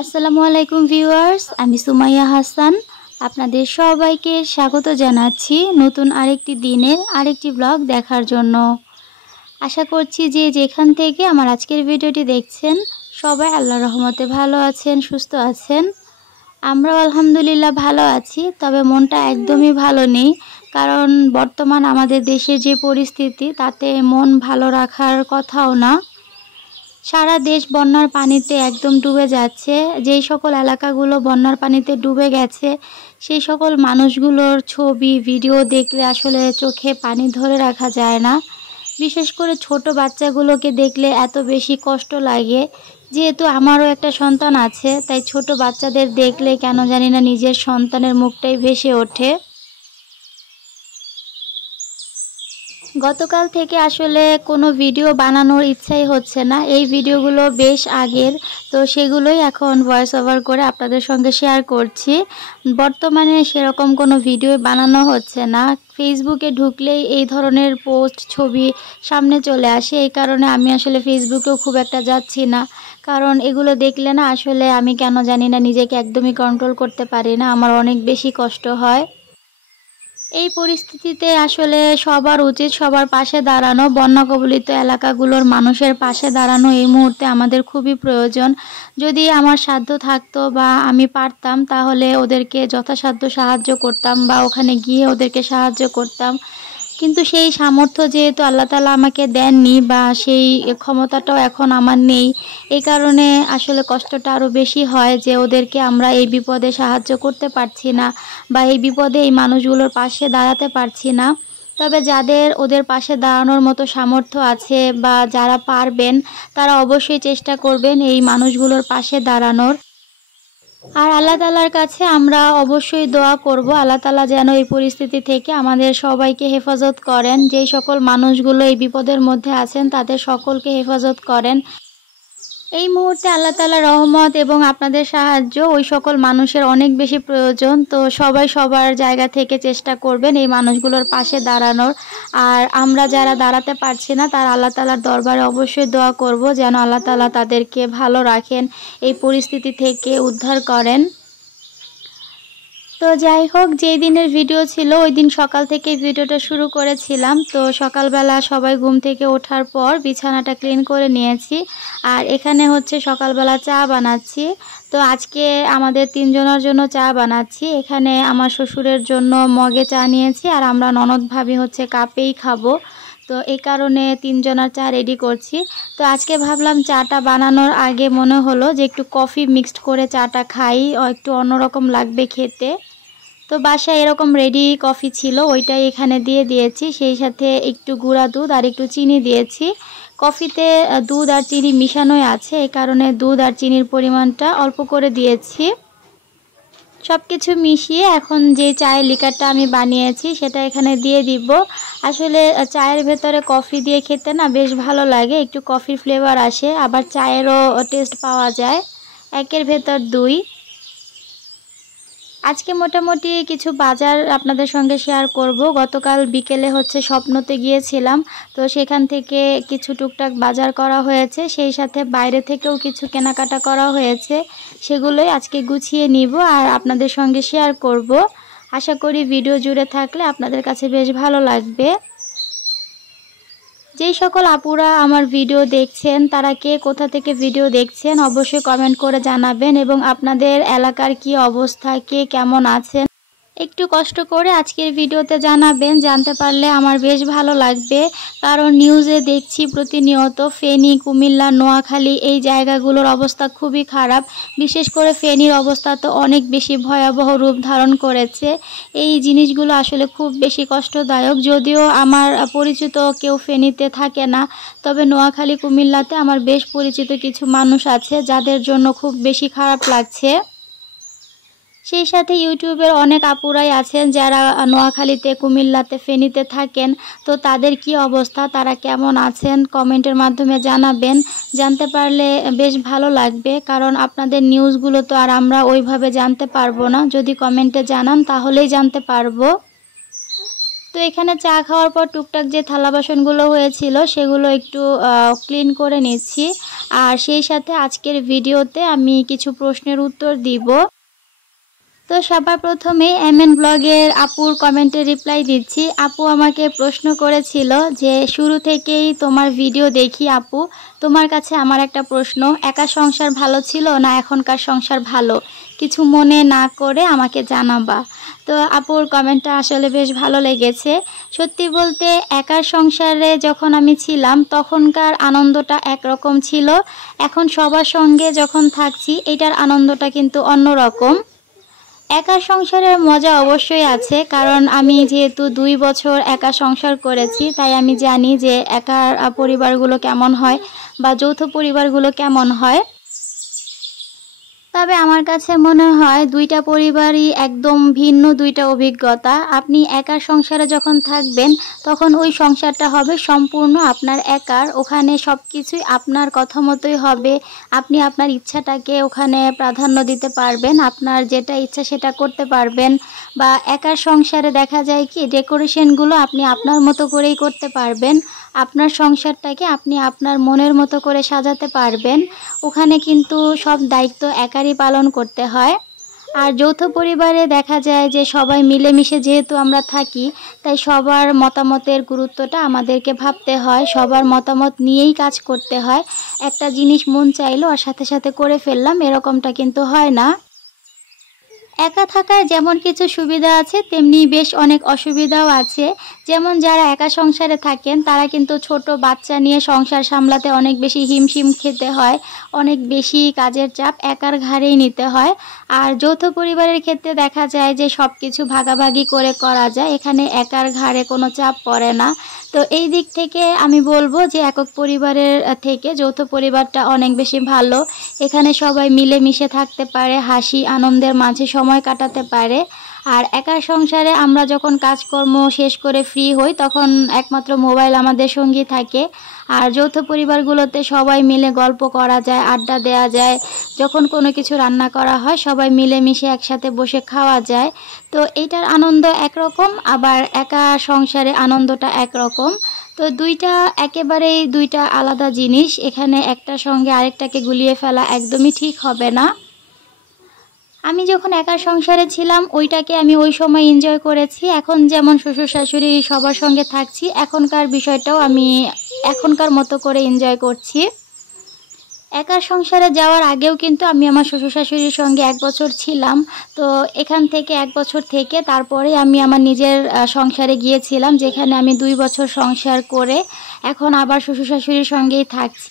আসসালামু আলাইকুম ভিউয়ার্স, আমি সুমাইয়া হাসান। আপনাদের সবাইকে স্বাগত জানাচ্ছি নতুন আরেকটি দিনের আরেকটি ব্লগ দেখার জন্য। আশা করছি যে যেখান থেকে আমার আজকের ভিডিওটি দেখছেন সবাই আল্লাহর রহমতে ভালো আছেন, সুস্থ আছেন। আমরাও আলহামদুলিল্লাহ ভালো আছি, তবে মনটা একদমই ভালো নেই। কারণ বর্তমান আমাদের দেশের যে পরিস্থিতি তাতে মন ভালো রাখার কথাও না। সারা দেশ বন্যার পানিতে একদম ডুবে যাচ্ছে। যেই সকল এলাকাগুলো বন্যার পানিতে ডুবে গেছে সেই সকল মানুষগুলোর ছবি ভিডিও দেখলে আসলে চোখে পানি ধরে রাখা যায় না। বিশেষ করে ছোট বাচ্চাগুলোকে দেখলে এত বেশি কষ্ট লাগে। যেহেতু আমারও একটা সন্তান আছে, তাই ছোট বাচ্চাদের দেখলে কেন জানি না নিজের সন্তানের মুখটাই ভেসে ওঠে। গতকাল থেকে আসলে কোনো ভিডিও বানানোর ইচ্ছাই হচ্ছে না। এই ভিডিওগুলো বেশ আগের, তো সেগুলোই এখন ভয়েস ওভার করে আপনাদের সঙ্গে শেয়ার করছি। বর্তমানে সেরকম কোনো ভিডিও বানানো হচ্ছে না। ফেসবুকে ঢুকলেই এই ধরনের পোস্ট ছবি সামনে চলে আসে, এই কারণে আমি আসলে ফেসবুকেও খুব একটা যাচ্ছি না। কারণ এগুলো দেখলে না আসলে আমি কেন জানি না নিজেকে একদমই কন্ট্রোল করতে পারি না, আমার অনেক বেশি কষ্ট হয়। এই পরিস্থিতিতে আসলে সবার উচিত সবার পাশে দাঁড়ানো। বন্যা কবলিত এলাকাগুলোর মানুষের পাশে দাঁড়ানো এই মুহূর্তে আমাদের খুবই প্রয়োজন। যদি আমার সাধ্য থাকতো বা আমি পারতাম তাহলে ওদেরকে যথাসাধ্য সাহায্য করতাম বা ওখানে গিয়ে ওদেরকে সাহায্য করতাম। কিন্তু সেই সামর্থ্য যেহেতু আল্লাহ তাআলা আমাকে দেননি বা সেই ক্ষমতাটাও এখন আমার নেই, এই কারণে আসলে কষ্টটা আরও বেশি হয় যে ওদেরকে আমরা এই বিপদে সাহায্য করতে পারছি না বা এই বিপদে এই মানুষগুলোর পাশে দাঁড়াতে পারছি না। তবে যাদের ওদের পাশে দাঁড়ানোর মতো সামর্থ্য আছে বা যারা পারবেন তারা অবশ্যই চেষ্টা করবেন এই মানুষগুলোর পাশে দাঁড়ানোর। আর আল্লাহ তাআলার কাছে আমরা অবশ্যই দোয়া করব আল্লাহ তাআলা যেন এই পরিস্থিতি থেকে আমাদের সবাইকে হেফাজত করেন। যেই সকল মানুষগুলো এই বিপদের মধ্যে আছেন তাদের সকলকে হেফাজত করেন। এই মুহূর্তে আল্লাহ তাআলার রহমত এবং আপনাদের সাহায্য ওই সকল মানুষের অনেক বেশি প্রয়োজন। তো সবাই সবার জায়গা থেকে চেষ্টা করবেন এই মানুষগুলোর পাশে দাঁড়ানোর। আর আমরা যারা দাঁড়াতে পারছি না তারা আল্লাহ তাআলার দরবারে অবশ্যই দোয়া করব যেন আল্লাহ তাআলা তাদেরকে ভালো রাখেন, এই পরিস্থিতি থেকে উদ্ধার করেন। তো যাই হোক, যেই দিনের ভিডিও ছিল ওই দিন সকাল থেকে ভিডিওটা শুরু করেছিলাম। তো সকালবেলা সবাই ঘুম থেকে ওঠার পর বিছানাটা ক্লিন করে নিয়েছি। আর এখানে হচ্ছে সকালবেলা চা বানাচ্ছি। তো আজকে আমাদের তিনজনের জন্য চা বানাচ্ছি। এখানে আমার শ্বশুরের জন্য মগে চা নিয়েছি আর আমরা ননদ ভাবি হচ্ছে কাপেই খাবো। তো এই কারণে তিনজনের চা রেডি করছি। তো আজকে ভাবলাম চাটা বানানোর আগে মনে হলো যে একটু কফি মিক্সড করে চাটা খাই, একটু অন্যরকম লাগবে খেতে। তো বাসায় এরকম রেডি কফি ছিল, ওইটাই এখানে দিয়ে দিয়েছি। সেই সাথে একটু গুঁড়া দুধ আর একটু চিনি দিয়েছি। কফিতে দুধ আর চিনি মিশানোই আছে, এই কারণে দুধ আর চিনির পরিমাণটা অল্প করে দিয়েছি। সব কিছু মিশিয়ে এখন যে চায়ের লিকারটা আমি বানিয়েছি সেটা এখানে দিয়ে দিব। আসলে চায়ের ভেতরে কফি দিয়ে খেতে না বেশ ভালো লাগে, একটু কফির ফ্লেভার আসে, আবার চায়েরও টেস্ট পাওয়া যায়। একের ভেতর দুই। আজকে মোটামুটি কিছু বাজার আপনাদের সঙ্গে শেয়ার করব। গতকাল বিকেলে হচ্ছে স্বপ্নতে গিয়েছিলাম, তো সেখান থেকে কিছু টুকটাক বাজার করা হয়েছে, সেই সাথে বাইরে থেকেও কিছু কেনাকাটা করা হয়েছে। সেগুলোই আজকে গুছিয়ে নিব আর আপনাদের সঙ্গে শেয়ার করব। আশা করি ভিডিও জুড়ে থাকলে আপনাদের কাছে বেশ ভালো লাগবে। যেই সকল আপুরা আমার ভিডিও দেখছেন তারা কে কোথা থেকে ভিডিও দেখছেন অবশ্যই কমেন্ট করে জানাবেন এবং আপনাদের এলাকার কি অবস্থা, কে কেমন আছেন একটু কষ্ট করে আজকের ভিডিওতে জানাবেন। জানতে পারলে আমার বেশ ভালো লাগবে। কারণ নিউজে দেখছি প্রতিনিয়ত ফেনী, কুমিল্লা, নোয়াখালী এই জায়গাগুলোর অবস্থা খুবই খারাপ। বিশেষ করে ফেনীর অবস্থা তো অনেক বেশি ভয়াবহ রূপ ধারণ করেছে। এই জিনিসগুলো আসলে খুব বেশি কষ্টদায়ক। যদিও আমার পরিচিত কেউ ফেনীতে থাকে না, তবে নোয়াখালী, কুমিল্লাতে আমার বেশ পরিচিত কিছু মানুষ আছে যাদের জন্য খুব বেশি খারাপ লাগছে। সেই সাথে ইউটিউবের অনেক আপুরাই আছেন যারা নোয়াখালীতে, কুমিল্লাতে, ফেনীতে থাকেন। তো তাদের কি অবস্থা, তারা কেমন আছেন কমেন্টের মাধ্যমে জানাবেন। জানতে পারলে বেশ ভালো লাগবে, কারণ আপনাদের নিউজগুলো তো আর আমরা ওইভাবে জানতে পারবো না। যদি কমেন্টে জানান তাহলেই জানতে পারবো। তো এখানে চা খাওয়ার পর টুকটাক যে থালা বাসনগুলো হয়েছিল সেগুলো একটু ক্লিন করে নিচ্ছি। আর সেই সাথে আজকের ভিডিওতে আমি কিছু প্রশ্নের উত্তর দিব। তো সবার প্রথমে এমএন ব্লগের আপুর কমেন্টে রিপ্লাই দিচ্ছি। আপু আমাকে প্রশ্ন করেছিল যে শুরু থেকেই তোমার ভিডিও দেখি আপু, তোমার কাছে আমার একটা প্রশ্ন, একা সংসার ভালো ছিল না এখনকার সংসার ভালো? কিছু মনে না করে আমাকে জানাবা। তো আপুর কমেন্টটা আসলে বেশ ভালো লেগেছে। সত্যি বলতে একার সংসারে যখন আমি ছিলাম তখনকার আনন্দটা একরকম ছিল, এখন সবার সঙ্গে যখন থাকছি এটার আনন্দটা কিন্তু অন্যরকম। একা সংসারের মজা অবশ্যই আছে, কারণ আমি যেহেতু 2 বছর একা সংসার করেছি, তাই আমি জানি যে একার পরিবারগুলো কেমন হয় বা যৌথ পরিবারগুলো কেমন হয়। তবে আমার কাছে মনে হয় দুইটা পরিবারই একদম ভিন্ন দুইটা অভিজ্ঞতা। আপনি একার সংসারে যখন থাকবেন তখন ওই সংসারটা হবে সম্পূর্ণ আপনার একার, ওখানে সব কিছুই আপনার কথা মতোই হবে। আপনি আপনার ইচ্ছাটাকে ওখানে প্রাধান্য দিতে পারবেন, আপনার যেটা ইচ্ছা সেটা করতে পারবেন। বা একার সংসারে দেখা যায় কি ডেকোরেশনগুলো আপনি আপনার মতো করেই করতে পারবেন, আপনার সংসারটাকে আপনি আপনার মনের মতো করে সাজাতে পারবেন। ওখানে কিন্তু সব দায়িত্ব একারই পালন করতে হয়। আর যৌথ পরিবারে দেখা যায় যে সবাই মিলেমিশে যেহেতু আমরা থাকি, তাই সবার মতামতের গুরুত্বটা আমাদেরকে ভাবতে হয়, সবার মতামত নিয়েই কাজ করতে হয়। একটা জিনিস মন চাইলো আর সাথে সাথে করে ফেললাম, এরকমটা কিন্তু হয় না। একা থাকার যেমন কিছু সুবিধা আছে তেমনি বেশ অনেক অসুবিধাও আছে। যেমন যারা একা সংসারে থাকেন তারা কিন্তু ছোট বাচ্চা নিয়ে সংসার সামলাতে অনেক বেশি হিমশিম খেতে হয়, অনেক বেশি কাজের চাপ একার ঘাড়েই নিতে হয়। আর যৌথ পরিবারের ক্ষেত্রে দেখা যায় যে সব কিছু ভাগাভাগি করে করা যায়, এখানে একার ঘাড়ে কোনো চাপ পড়ে না। তো এই দিক থেকে আমি বলবো যে একক পরিবারের থেকে যৌথ পরিবারটা অনেক বেশি ভালো। এখানে সবাই মিলেমিশে থাকতে পারে, হাসি আনন্দের মাঝে সময় কাটাতে পারে। আর একা সংসারে আমরা যখন কাজকর্ম শেষ করে ফ্রি হই তখন একমাত্র মোবাইল আমাদের সঙ্গী থাকে। আর যৌথ পরিবারগুলোতে সবাই মিলে গল্প করা যায়, আড্ডা দেওয়া যায়, যখন কোনো কিছু রান্না করা হয় সবাই মিলেমিশে একসাথে বসে খাওয়া যায়। তো এইটার আনন্দ একরকম, আবার একা সংসারে আনন্দটা একরকম। তো দুইটা একেবারেই দুইটা আলাদা জিনিস, এখানে একটার সঙ্গে আরেকটাকে গুলিয়ে ফেলা একদমই ঠিক হবে না। আমি যখন একা সংসারে ছিলাম ওইটাকে আমি ওই সময় এনজয় করেছি। এখন যেমন শ্বশুর শাশুড়ি সবার সঙ্গে থাকছি, এখনকার বিষয়টাও আমি এখনকার মতো করে এনজয় করছি। একা সংসারে যাওয়ার আগেও কিন্তু আমি আমার শ্বশুর শাশুড়ির সঙ্গে 1 বছর ছিলাম। তো এখান থেকে 1 বছর থেকে তারপরে আমি আমার নিজের সংসারে গিয়েছিলাম, যেখানে আমি 2 বছর সংসার করে এখন আবার শ্বশুর শাশুড়ির সঙ্গেই থাকছি।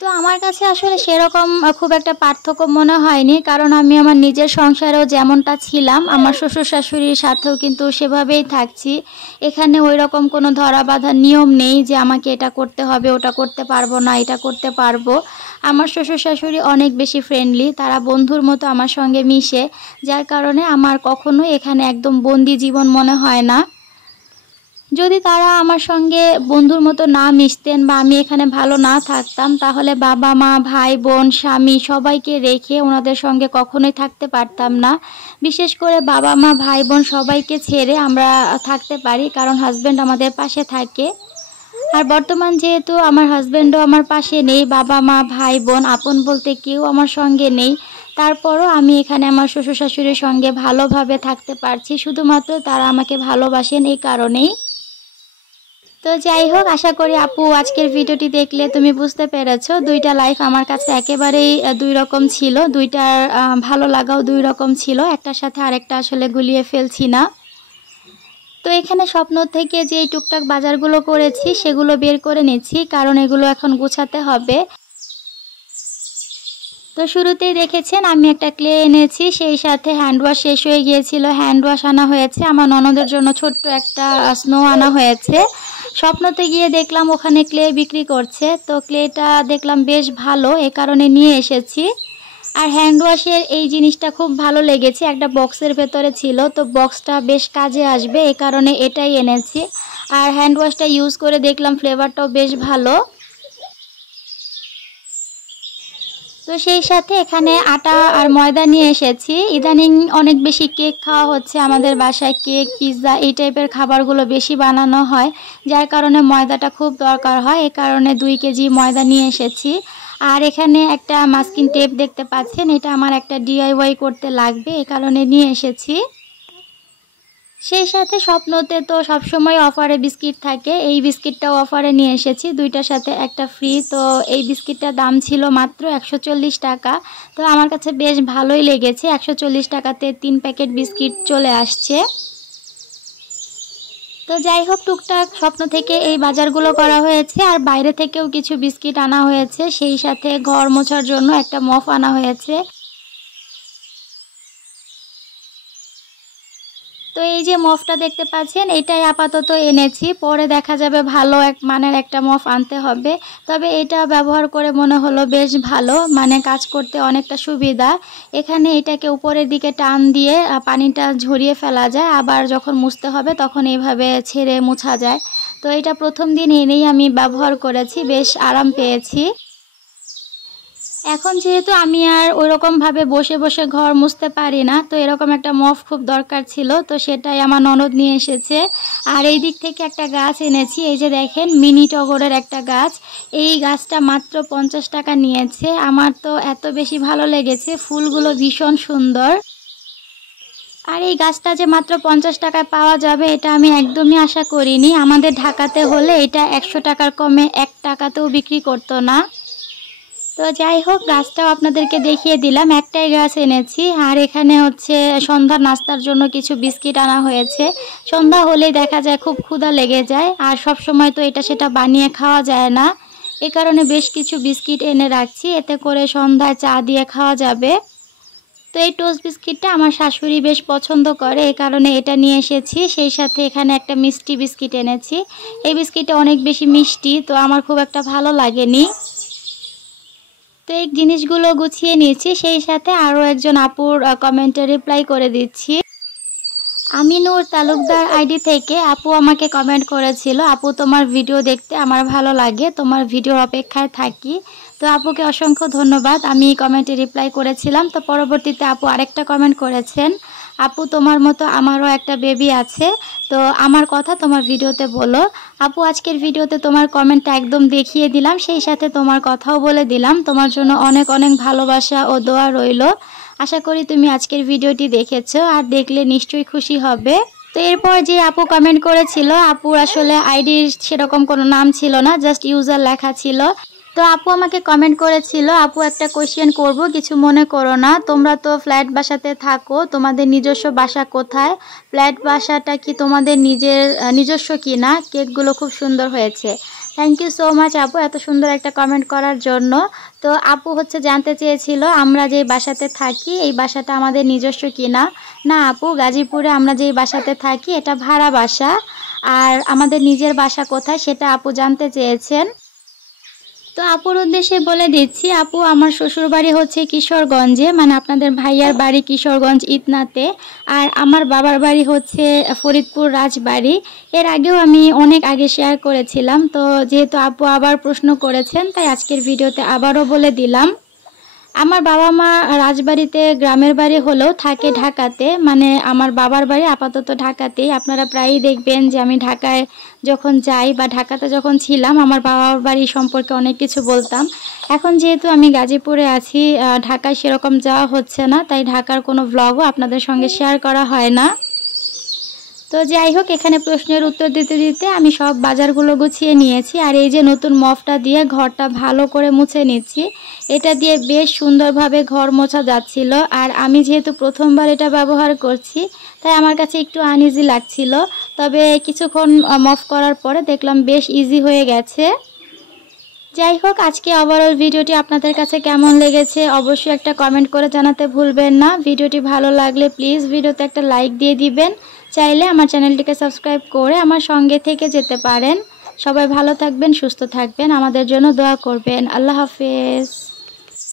তো আমার কাছে আসলে সেরকম খুব একটা পার্থক্য মনে হয়নি, কারণ আমি আমার নিজের সংসারেও যেমনটা ছিলাম আমার শ্বশুর শাশুড়ির সাথেও কিন্তু সেভাবেই থাকছি। এখানে ওই রকম কোনো ধরা বাঁধার নিয়ম নেই যে আমাকে এটা করতে হবে, ওটা করতে পারবো না, এটা করতে পারবো। আমার শ্বশুর শাশুড়ি অনেক বেশি ফ্রেন্ডলি, তারা বন্ধুর মতো আমার সঙ্গে মিশে, যার কারণে আমার কখনোই এখানে একদম বন্দি জীবন মনে হয় না। যদি তারা আমার সঙ্গে বন্ধুর মতো না মিশতেন বা আমি এখানে ভালো না থাকতাম, তাহলে বাবা মা ভাই বোন স্বামী সবাইকে রেখে ওনাদের সঙ্গে কখনোই থাকতে পারতাম না। বিশেষ করে বাবা মা ভাই বোন সবাইকে ছেড়ে আমরা থাকতে পারি, কারণ হাজব্যান্ড আমাদের পাশে থাকে। আর বর্তমান যেহেতু আমার হাজব্যান্ডও আমার পাশে নেই, বাবা মা ভাই বোন আপন বলতে কেউ আমার সঙ্গে নেই, তারপরও আমি এখানে আমার শ্বশুর শাশুড়ির সঙ্গে ভালোভাবে থাকতে পারছি, শুধুমাত্র তারা আমাকে ভালোবাসেন এই কারণেই। তো যাই হোক, আশা করি আপু আজকের ভিডিওটি দেখলে তুমি বুঝতে পেরেছো দুইটা লাইফ আমার কাছে একেবারেই 2 রকম ছিল, দুইটার ভালো লাগাও 2 রকম ছিল, একটার সাথে আরেকটা আসলে গুলিয়ে ফেলছি না। তো এখানে স্বপ্ন থেকে যে টুকটাক বাজারগুলো করেছি সেগুলো বের করে নিচ্ছি, কারণ এগুলো এখন গুছাতে হবে। তো শুরুতেই দেখেছেন আমি একটা ক্লে এনেছি, সেই সাথে হ্যান্ড ওয়াশ শেষ হয়ে গিয়েছিল, হ্যান্ড ওয়াশ আনা হয়েছে, আমার ননদের জন্য ছোট্ট একটা স্নো আনা হয়েছে। স্বপ্নতে গিয়ে দেখলাম ওখানে ক্লে বিক্রি করছে, তো ক্লেটা দেখলাম বেশ ভালো, এ কারণে নিয়ে এসেছি। আর হ্যান্ড ওয়াশের এই জিনিসটা খুব ভালো লেগেছে, একটা বক্সের ভেতরে ছিল, তো বক্সটা বেশ কাজে আসবে এই কারণে এটাই এনেছি। আর হ্যান্ড ওয়াশটা ইউজ করে দেখলাম ফ্লেভারটাও বেশ ভালো। তো সেই সাথে এখানে আটা আর ময়দা নিয়ে এসেছি। ইদানিং অনেক বেশি কেক খাওয়া হচ্ছে আমাদের বাসায়, কেক পিৎজা এই টাইপের খাবারগুলো বেশি বানানো হয়, যার কারণে ময়দাটা খুব দরকার হয়। এই কারণে 2 কেজি ময়দা নিয়ে এসেছি। আর এখানে একটা মাস্কিং টেপ দেখতে পাচ্ছেন, এটা আমার একটা DIY করতে লাগবে, এই কারণে নিয়ে এসেছি। সেই সাথে স্বপ্নতে তো সবসময় অফারে বিস্কিট থাকে, এই বিস্কিটটাও অফারে নিয়ে এসেছি, 2টার সাথে একটা ফ্রি। তো এই বিস্কিটটার দাম ছিল মাত্র 140 টাকা। তো আমার কাছে বেশ ভালোই লেগেছে, 140 টাকাতে 3 প্যাকেট বিস্কিট চলে আসছে। তো যাই হোক, টুকটাক স্বপ্ন থেকে এই বাজারগুলো করা হয়েছে। আর বাইরে থেকেও কিছু বিস্কিট আনা হয়েছে, সেই সাথে ঘর মোছার জন্য একটা মপ আনা হয়েছে। তো এই যে মফটা দেখতে পাচ্ছেন, এটাই আপাতত এনেছি, পরে দেখা যাবে ভালো এক মানের একটা মফ আনতে হবে। তবে এটা ব্যবহার করে মনে হলো বেশ ভালো, মানে কাজ করতে অনেকটা সুবিধা। এখানে এটাকে উপরের দিকে টান দিয়ে পানিটা ঝরিয়ে ফেলা যায়, আবার যখন মুছতে হবে তখন এইভাবে ছেড়ে মোছা যায়। তো এটা প্রথম দিন এনেই আমি ব্যবহার করেছি, বেশ আরাম পেয়েছি। এখন যেহেতু আমি আর ওইরকমভাবে বসে বসে ঘর মুছতে পারি না, তো এরকম একটা মফ খুব দরকার ছিল, তো সেটাই আমার ননদ নিয়ে এসেছে। আর এই দিক থেকে একটা গাছ এনেছি, এই যে দেখেন মিনি টগরের একটা গাছ। এই গাছটা মাত্র 50 টাকা নিয়েছে। আমার তো এত বেশি ভালো লেগেছে, ফুলগুলো ভীষণ সুন্দর। আর এই গাছটা যে মাত্র 50 টাকায় পাওয়া যাবে এটা আমি একদমই আশা করিনি। আমাদের ঢাকাতে হলে এটা 100 টাকার কমে 1 টাকাতেও বিক্রি করতো না। তো যাই হোক, গাছটাও আপনাদেরকে দেখিয়ে দিলাম, একটাই গাছ এনেছি। আর এখানে হচ্ছে সন্ধ্যার নাস্তার জন্য কিছু বিস্কিট আনা হয়েছে। সন্ধ্যা হলেই দেখা যায় খুব ক্ষুধা লেগে যায়, আর সব সময় তো এটা সেটা বানিয়ে খাওয়া যায় না। এ কারণে বেশ কিছু বিস্কিট এনে রাখছি, এতে করে সন্ধ্যায় চা দিয়ে খাওয়া যাবে। তো এই টোস্ট বিস্কিটটা আমার শাশুড়ি বেশ পছন্দ করে, এই কারণে এটা নিয়ে এসেছি। সেই সাথে এখানে একটা মিষ্টি বিস্কিট এনেছি। এই বিস্কিটটা অনেক বেশি মিষ্টি, তো আমার খুব একটা ভালো লাগেনি। তো এই জিনিসগুলো গুছিয়ে নিয়েছি, সেই সাথে আরও একজন আপুর কমেন্টে রিপ্লাই করে দিচ্ছি। আমিনুর তালুকদার আইডি থেকে আপু আমাকে কমেন্ট করেছিল, আপু তোমার ভিডিও দেখতে আমার ভালো লাগে, তোমার ভিডিওর অপেক্ষায় থাকি। তো আপুকে অসংখ্য ধন্যবাদ, আমি কমেন্টে রিপ্লাই করেছিলাম। তো পরবর্তীতে আপু আরেকটা কমেন্ট করেছেন, আপু তোমার মতো আমারও একটা বেবি আছে, তো আমার কথা তোমার ভিডিওতে বলো। আপু আজকের ভিডিওতে তোমার কমেন্টটা একদম দেখিয়ে দিলাম, সেই সাথে তোমার কথাও বলে দিলাম। তোমার জন্য অনেক অনেক ভালোবাসা ও দোয়া রইল। আশা করি তুমি আজকের ভিডিওটি দেখেছো, আর দেখলে নিশ্চয়ই খুশি হবে। তো এরপর যে আপু কমেন্ট করেছিল, আপুর আসলে আইডির সেরকম কোনো নাম ছিল না, জাস্ট ইউজার লেখা ছিল। তো আপু আমাকে কমেন্ট করেছিল, আপু একটা কোয়েশ্চেন করব, কিছু মনে করো না। তোমরা তো ফ্ল্যাট বাসাতে থাকো, তোমাদের নিজস্ব বাসা কোথায়? ফ্ল্যাট বাসাটা কি তোমাদের নিজস্ব কি না? কেকগুলো খুব সুন্দর হয়েছে। থ্যাংক ইউ সো মাচ আপু এত সুন্দর একটা কমেন্ট করার জন্য। তো আপু হচ্ছে জানতে চেয়েছিল আমরা যে বাসাতে থাকি এই বাসাটা আমাদের নিজস্ব কি না। না আপু, গাজীপুরে আমরা যেই বাসাতে থাকি এটা ভাড়া বাসা। আর আমাদের নিজের বাসা কোথায় সেটা আপু জানতে চেয়েছেন। তো আপুর উদ্দেশ্যে বলে দিচ্ছি, আপু আমার শ্বশুর বাড়ি হচ্ছে কিশোরগঞ্জে, মানে আপনাদের ভাইয়ার বাড়ি কিশোরগঞ্জ ইতনাতে। আর আমার বাবার বাড়ি হচ্ছে ফরিদপুর রাজবাড়ি। এর আগেও আমি অনেক আগে শেয়ার করেছিলাম, তো যেহেতু আপু আবার প্রশ্ন করেছেন তাই আজকের ভিডিওতে আবারও বলে দিলাম। আমার বাবা মা রাজবাড়িতে, গ্রামের বাড়ি হলেও থাকে ঢাকাতে, মানে আমার বাবার বাড়ি আপাতত ঢাকাতেই। আপনারা প্রায়ই দেখবেন যে আমি ঢাকায় যখন যাই বা ঢাকাতে যখন ছিলাম আমার বাবার বাড়ি সম্পর্কে অনেক কিছু বলতাম। এখন যেহেতু আমি গাজীপুরে আছি, ঢাকায় সেরকম যাওয়া হচ্ছে না, তাই ঢাকার কোনো ভ্লগও আপনাদের সঙ্গে শেয়ার করা হয় না। তো যাই হোক, এখানে প্রশ্নের উত্তর দিতে দিতে আমি সব বাজারগুলো গুছিয়ে নিয়েছি। আর এই যে নতুন মপটা দিয়ে ঘরটা ভালো করে মুছে নিচ্ছি, এটা দিয়ে বেশ সুন্দরভাবে ঘর মোছা যাচ্ছিল। আর আমি যেহেতু প্রথমবার এটা ব্যবহার করছি তাই আমার কাছে একটু আনইজি লাগছিল, তবে কিছুক্ষণ মপ করার পরে দেখলাম বেশ ইজি হয়ে গেছে। যাই হোক, আজকে ওভারঅল ভিডিওটি আপনাদের কাছে কেমন লেগেছে অবশ্যই একটা কমেন্ট করে জানাতে ভুলবেন না। ভিডিওটি ভালো লাগলে প্লিজ ভিডিওতে একটা লাইক দিয়ে দিবেন। চাইলে আমার চ্যানেলটিকে সাবস্ক্রাইব করে আমার সঙ্গে থেকে যেতে পারেন। সবাই ভালো থাকবেন, সুস্থ থাকবেন, আমাদের জন্য দোয়া করবেন। আল্লাহ হাফেজ।